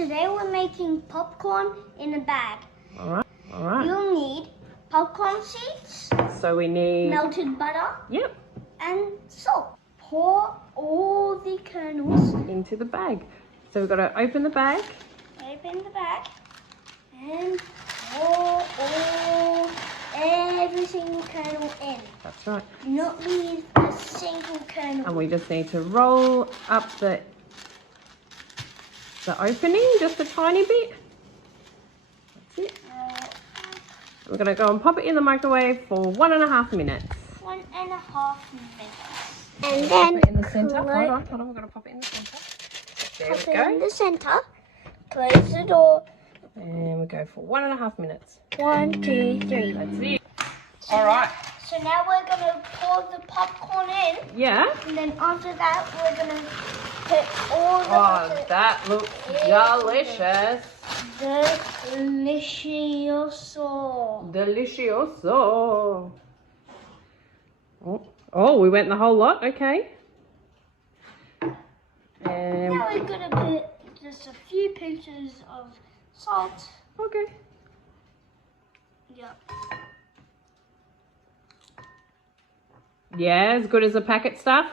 Today we're making popcorn in a bag. All right. You'll need popcorn seeds, So we need... melted butter, Yep. and salt. Pour all the kernels Into the bag. So we've got to open the bag. Open the bag and pour every single kernel in. That's right. Do not leave a single kernel. And we just need to roll up the opening just a tiny bit. That's it. We're going to go and pop it in the microwave for 1.5 minutes. 1.5 minutes. And Pop then it in the centre. Hold on. We're going to pop it in the centre. There pop we it go. in the centre. Close the door. And we go for 1.5 minutes. 1, 2, 3. That's it. All right. So now we're going to pour the popcorn in. Yeah. And then after that, we're going to put all the butter. That looks delicious. Delicioso. Delicioso. Oh, we went the whole lot. Okay. And Now we're going to put just a few pinches of salt. okay. Yep. Yeah, as good as the packet stuff.